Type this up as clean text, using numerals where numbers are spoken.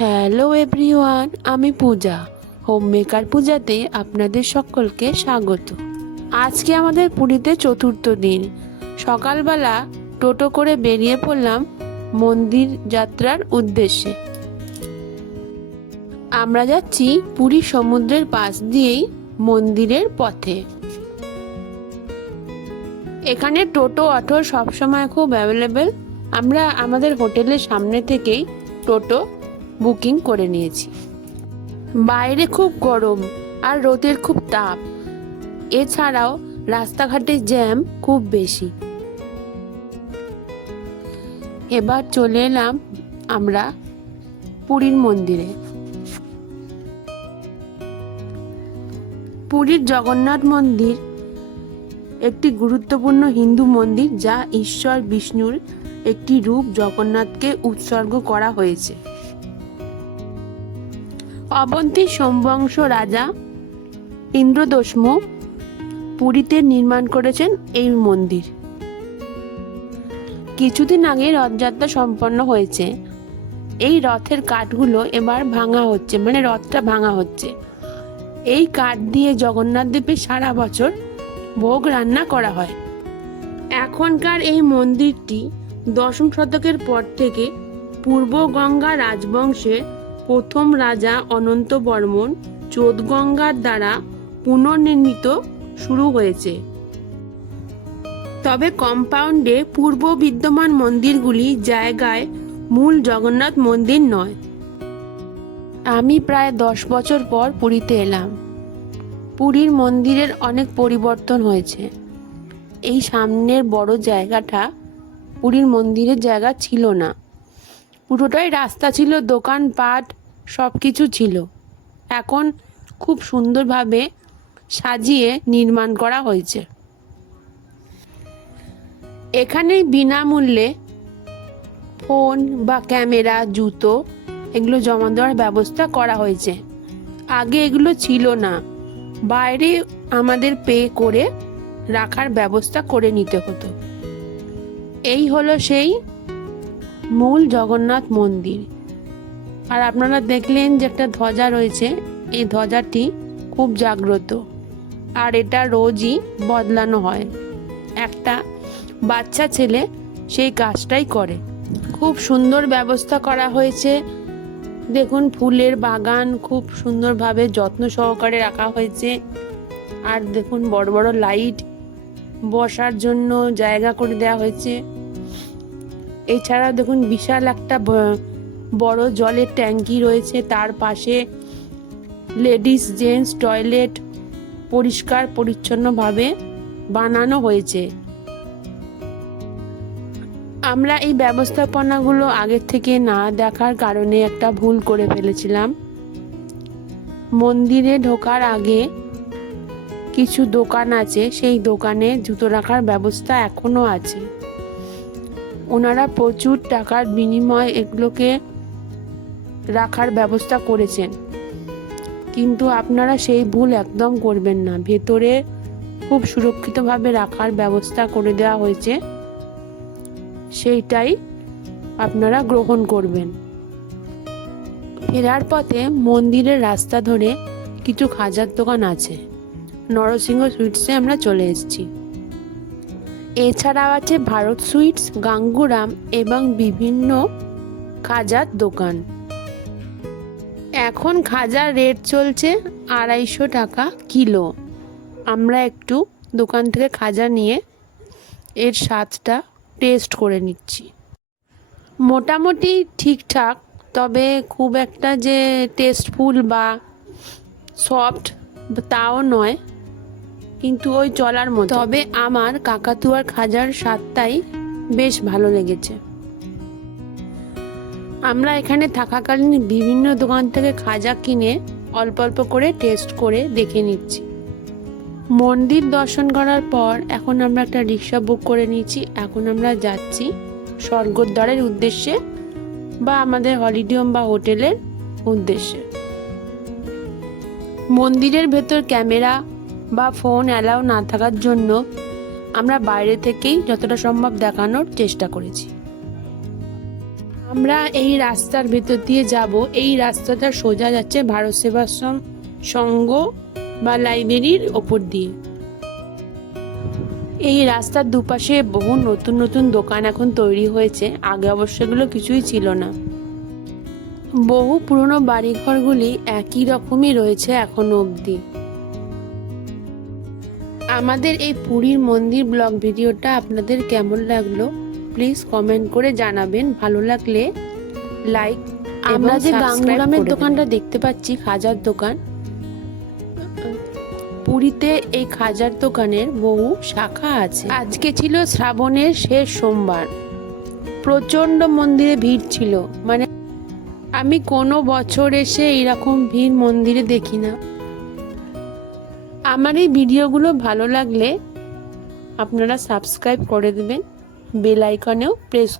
Hello everyone, আমি পূজা। Homemaker পূজাতে আপনাদের সকলকে স্বাগত। আজকে আমাদের পুরীতে চতুর্থ দিন। সকালবেলা টোটো করে বেরিয়ে পড়লাম মন্দির যাত্রার উদ্দেশ্যে। আমরা যাচ্ছি পুরী সমুদ্রের পাশ দিয়েই মন্দিরের পথে। এখানে টোটো অটো সবসময় খুব অ্যাভেলেবেল। আমরা আমাদের হোটেলের সামনে থেকেই টোটো বুকিং করে নিয়েছি। বাইরে খুব গরম আর রোদের খুব তাপ, এছাড়াও রাস্তাঘাটে জ্যাম খুব বেশি। এবার চলে এলাম আমরা পুরীর মন্দিরে। পুরীর জগন্নাথ মন্দির একটি গুরুত্বপূর্ণ হিন্দু মন্দির, যা ঈশ্বর বিষ্ণুর একটি রূপ জগন্নাথকে উৎসর্গ করা হয়েছে। অবন্তী সোমবংশ রাজা ইন্দ্রদম্নু পুরীতে নির্মাণ করেছেন এই মন্দির। কিছুদিন আগে রথযাত্রা সম্পন্ন হয়েছে। এই রথের কাঠগুলো এবার ভাঙা হচ্ছে, মানে রথটা ভাঙা হচ্ছে। এই কাঠ দিয়ে জগন্নাথ দেবের সারা বছর ভোগ রান্না করা হয়। এখনকার এই মন্দিরটি দশম শতকের পর থেকে পূর্ব গঙ্গা রাজবংশের প্রথম রাজা অনন্ত বর্মন চোদ্গঙ্গার দ্বারা পুনর্নির্মিত শুরু হয়েছে। তবে কম্পাউন্ডে পূর্ব বিদ্যমান মন্দিরগুলি জায়গায় মূল জগন্নাথ মন্দির নয়। আমি প্রায় 10 বছর পর পুরীতে এলাম। পুরীর মন্দিরের অনেক পরিবর্তন হয়েছে। এই সামনের বড় জায়গাটা পুরীর মন্দিরের জায়গা ছিল না। পুরোটাই রাস্তা ছিল, দোকানপাট সব কিছু ছিল। এখন খুব সুন্দরভাবে সাজিয়ে নির্মাণ করা হয়েছে। এখানে বিনামূল্যে ফোন বা ক্যামেরা, জুতো এগুলো জমা দেওয়ার ব্যবস্থা করা হয়েছে। আগে এগুলো ছিল না, বাইরে আমাদের পে করে রাখার ব্যবস্থা করে নিতে হতো। এই হলো সেই মূল জগন্নাথ মন্দির। আর আপনারা দেখলেন যে একটা ধ্বজা রয়েছে, এই ধ্বজাটি খুব জাগ্রত, আর এটা রোজই বদলানো হয়। একটা বাচ্চা ছেলে সেই কাজটাই করে। খুব সুন্দর ব্যবস্থা করা হয়েছে। দেখুন, ফুলের বাগান খুব সুন্দরভাবে যত্ন সহকারে রাখা হয়েছে। আর দেখুন, বড় বড় লাইট, বসার জন্য জায়গা করে দেওয়া হয়েছে। এছাড়াও দেখুন, বিশাল একটা বড় জলের ট্যাঙ্কি রয়েছে। তার পাশে লেডিস জেন্টস টয়লেট পরিষ্কার পরিচ্ছন্নভাবে বানানো হয়েছে। আমরা এই ব্যবস্থাপনাগুলো আগের থেকে না দেখার কারণে একটা ভুল করে ফেলেছিলাম। মন্দিরে ঢোকার আগে কিছু দোকান আছে, সেই দোকানে জুতো রাখার ব্যবস্থা এখনো আছে। ওনারা প্রচুর টাকার বিনিময়ে এগুলোকে রাখার ব্যবস্থা করেছেন, কিন্তু আপনারা সেই ভুল একদম করবেন না। ভেতরে খুব সুরক্ষিতভাবে রাখার ব্যবস্থা করে দেওয়া হয়েছে, সেইটাই আপনারা গ্রহণ করবেন। ফেরার পথে মন্দিরের রাস্তা ধরে কিছু খাজার দোকান আছে। নরসিংহ সুইটসে আমরা চলে এসেছি। এছাড়াও আছে ভারত সুইটস, গাঙ্গুরাম এবং বিভিন্ন খাজার দোকান। এখন খাজার রেট চলছে 250 টাকা কিলো। আমরা একটু দোকান থেকে খাজা নিয়ে এর স্বাদটা টেস্ট করে নিচ্ছি। মোটামুটি ঠিকঠাক, তবে খুব একটা যে টেস্টফুল বা সফট তাও নয়, কিন্তু ওই চলার মতো। তবে আমার কাকাতুয়ার খাজার স্বাদটাই বেশ ভালো লেগেছে। আমরা এখানে থাকাকালীন বিভিন্ন দোকান থেকে খাজা কিনে অল্প অল্প করে টেস্ট করে দেখে নিচ্ছি। মন্দির দর্শন করার পর এখন আমরা একটা রিক্সা বুক করে নিয়েছি। এখন আমরা যাচ্ছি স্বর্গদ্বারের উদ্দেশ্যে বা আমাদের হলিডে হোম বা হোটেলের উদ্দেশ্যে। মন্দিরের ভেতর ক্যামেরা বা ফোন অ্যালাউ না থাকার জন্য আমরা বাইরে থেকেই যতটা সম্ভব দেখানোর চেষ্টা করেছি। আমরা এই রাস্তার ভেতর দিয়ে যাব। এই রাস্তাটা সোজা যাচ্ছে ভারত সেবাশ্রম সংঘ বা লাইব্রেরির ওপর দিয়ে। এই রাস্তার দুপাশে বহু নতুন নতুন দোকান এখন তৈরি হয়েছে, আগে অবশ্য এগুলো কিছুই ছিল না। বহু পুরনো বাড়িঘরগুলি একই রকমই রয়েছে এখনো অবধি। আমাদের এই পুরীর মন্দির ব্লগ ভিডিওটা আপনাদের কেমন লাগলো প্লিজ কমেন্ট করে জানাবেন। ভালো লাগলে লাইক। আমরা যে গাঙ্গুরামের দোকানটা দেখতে পাচ্ছি, খাজার দোকান, পুরীতে এই খাজার দোকানের বহু শাখা আছে। আজকে ছিল শ্রাবণের শেষ সোমবার, প্রচন্ড মন্দিরে ভিড় ছিল। মানে আমি কোনো বছর এসে এইরকম ভিড় মন্দিরে দেখি না। আমার এই ভিডিওগুলো ভালো লাগলে আপনারা সাবস্ক্রাইব করে দেবেন, বেল আইকনেও প্রেস